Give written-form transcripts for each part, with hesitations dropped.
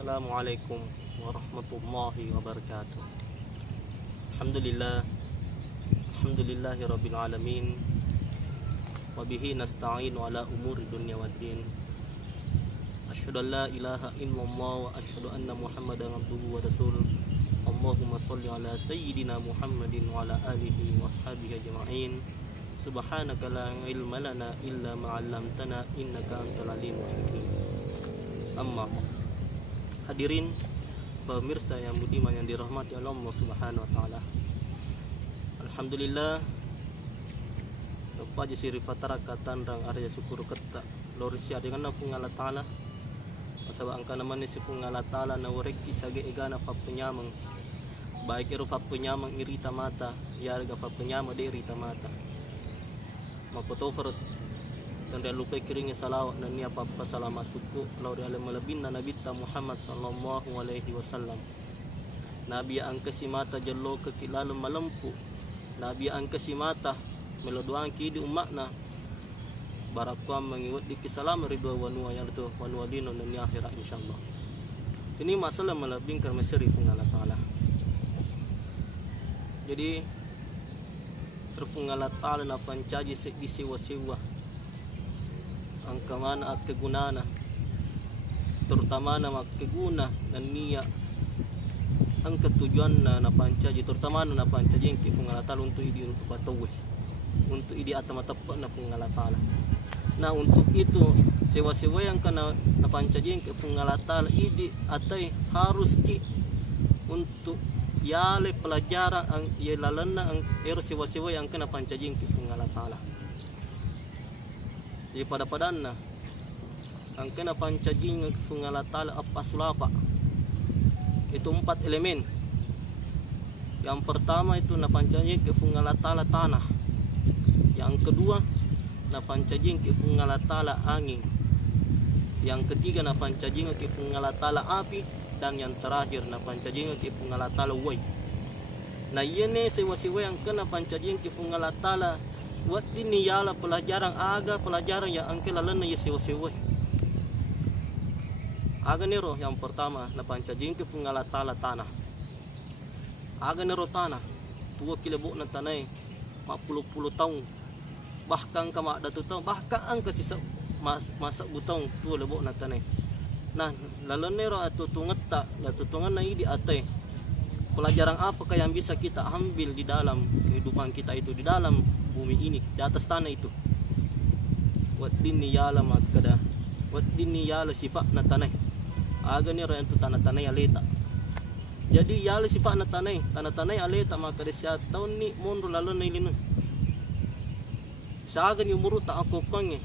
Assalamualaikum warahmatullahi wabarakatuh. Alhamdulillah, alhamdulillahi rabbil alamin. Wabihi nasta'inu ala umuri dunya waddin. Asyhadu an la ilaha illallah wa asyhadu anna Muhammadan abduhu wa rasuluh. Allahumma shalli ala sayyidina Muhammadin wa ala alihi wa ashabihi ajma'in. Subhanaka la ilma lana illa ma 'allamtana innaka antal alimul hakim. Amma hadirin pemirsa yang budiman yang dirahmati Allah Subhanahu wa taala. Alhamdulillah tepaji siri fatara katanrang arya syukur ketta lorisia dengan nafung Allah taala. Masaba angka naman ni sifung Allah taala na wareki sage igana fa penyamang. Baik iru fa penyamang irita mata, yarga fa penyama de irita mata. Makotofer dan dia lupa kiringnya salawat dan niya pasalama suku lauri alam malabinna Nabi Muhammad sallallahu alaihi wasallam. Nabi ang kasimata jallo kekilalum malempu. Nabi ang kasimata melodoang ki di umakna. Barakwam mengiwat di kisalam ridwa wanua yang itu wanua dino dan akhirat insyaallah. Ini masalah melabingkan meseri fung Allah taala. Jadi terfung Allah taala na pancaji di siwa-siwa ang kamana at kagunana terutama na magkaguna ng niya ang katujuan na napancaji terutama na napancaji ang kifungalatala untuk idi untuk patuwi untuk idi at matapa na fungalatala na untuk itu sewa-sewa yang kana napancaji ang kifungalatala idi atay harus ki untuk yale pelajaran ang yalalan na ang sewa-sewa yang kana pancaji ang kifungalatala. Jadi pada padanna ang kena pancajing fungalatala apasulapa itu 4 elemen. Yang pertama itu na pancajing ke fungalatala tanah. Yang kedua na pancajing ke fungalatala angin. Yang ketiga na pancajing ke fungalatala api dan yang terakhir na pancajing ke fungalatala wai. Na yene sewa-sewa yang kena pancajing ke fungalatala buat ini yala pelajaran aga pelajaran yang angke lalana ya sewa-sewa. Aga nero yang pertama na pancajing ke fungalatala tanah. Aga nero tanah tua kilebuk na tanay 50 tahun bahkan kama datu tahun bahkan angka sisa masa butong tua lebuk na tanay. Nah lalana nero atu tungetta la tutungan na idi atay. Pelajaran apa yang bisa kita ambil di dalam kehidupan kita itu di dalam bumi ini di atas tanah itu. Wat dini yala makada. Wat dini yala sifat na tanah. Aga ni ran tu tanah-tanah aleta. Jadi yala sifat na tanah aleta makada siya taon ni munro lalo na ilinu. Saga ni umuru ta ako kange.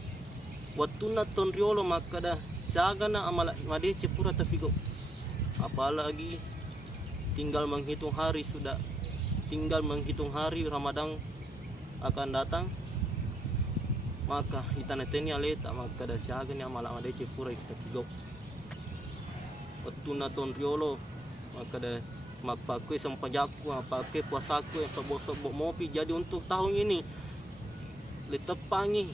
Watuna tonriolo makada saga na amala madece pura tafigo. Apalagi tinggal menghitung hari sudah tinggal menghitung hari Ramadan akan datang maka itaneteni aleta maka da siaga ni amala madece pura kita pigo watuna ton riolo maka da magpakoy sampajaku apake puasaku yang sebo-sebo mopi. Jadi untuk tahun ini litepangi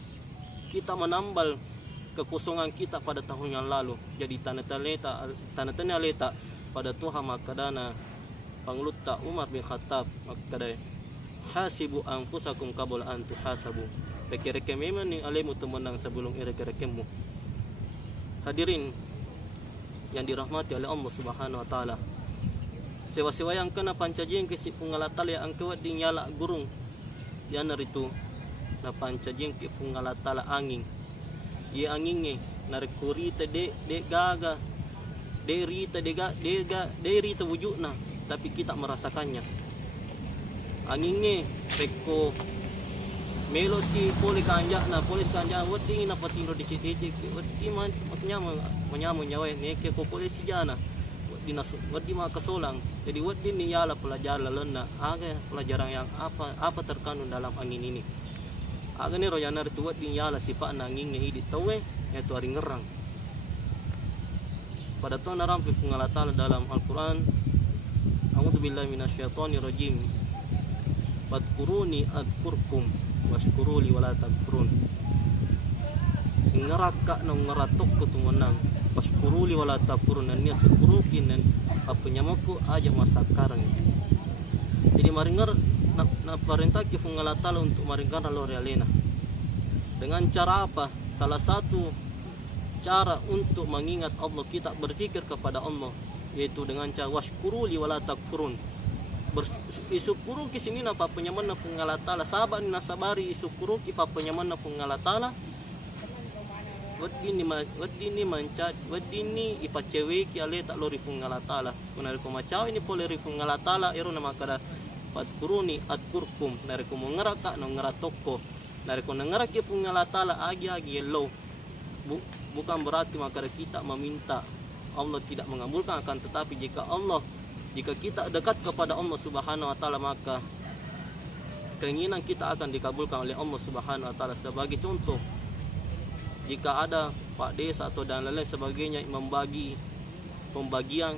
kita menambal kekosongan kita pada tahun yang lalu. Jadi taneteni aleta pada Tuhan makadana Panglutta Umar bin Khattab makadai hasibu anfusakum qabla an tuhasabu. Rekem memang ni alemu temenang sebelum rekem-rekemmu. Hadirin yang dirahmati oleh Allah Subhanahu wa taala. Sewa-sewa yang kena pancajing ke fungalatala ang kewat ding yala gurung. Yan naritu na pancajing ke fungalatala angin. Ye anginge narekurita de gaga de rita wujudna tapi kita merasakannya. Anginge peko melo si polis kanja wadi na patindo di citi wadi man menyamu nyawe neke ko polis jana wadi ma kasolang. Jadi wadi ni yala pelajaran lalena aga pelajaran yang apa terkandung dalam angin ini. Aga ni royanar tu wadi yala sifat na angin ni di tawe yaitu ari ngerang. Pada tahun narampi fungalatala dalam Al-Quran. A'udzubillahi minasyaitonirrajim. Fadkuruni adkurkum washkuruli wala takfurun. ngeraka no ngeratok ko tumanang paskuruli wala takfurun nan niya sukurukin nan apunyamaku aja masa sekarang. Jadi maringar na perintah ki fungalatala untuk maringar lori alena. Dengan cara apa? Salah satu cara untuk mengingat Allah, kita berzikir kepada Allah, yaitu dengan cara washkuruli wala takfurun. Isukuru ki sini na papanyaman na fungalatala sabat ni nasabari isukuru ki papanyaman na fungalatala. Wadini mancat wadini ipacewe ki ale tak lori fungalatala. Kunari ko macaw ini poleri fungalatala ero na makada fatkuruni atkurkum nari ko mengeraka no ngeratoko nari ko nengeraki fungalatala agi yellow. Bukan berarti maka kita meminta Allah tidak mengabulkan, akan tetapi jika kita dekat kepada Allah Subhanahu wa taala, maka keinginan kita akan dikabulkan oleh Allah Subhanahu wa taala. Sebagai contoh, jika ada Pak Desa atau dan lain-lain sebagainya membagi pembagian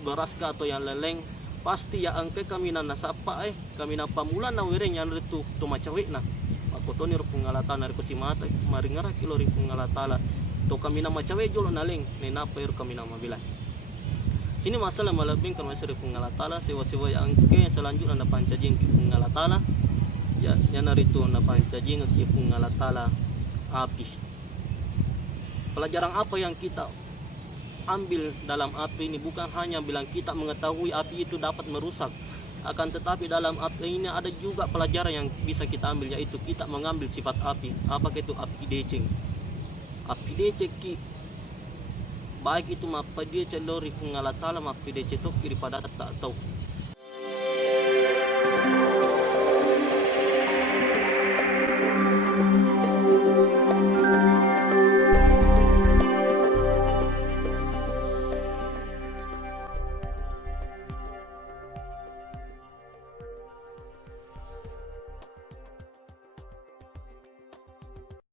beras atau yang lain, pasti ya angke kami na nasapa kami na pamulan na wireng yang itu to macawik na ako to ni fungalatala ko si mata maringara kilo ri fungalatala to kami na macawe jolo naling ni napair kami na mabilay. Sini masalah malabing kan masih fungalatala sewa-sewa yang angke selanjutnya na pancajing ki fungalatala ya narito na pancajing ki fungalatala api. Pelajaran apa yang kita ambil dalam api ini bukan hanya bilang kita mengetahui api itu dapat merusak, akan tetapi dalam api ini ada juga pelajaran yang bisa kita ambil, yaitu kita mengambil sifat api. Apa itu api deceng? Api deceng ki baik itu mapa dia celori fungalatala mapa dia cetok kiri pada tak tahu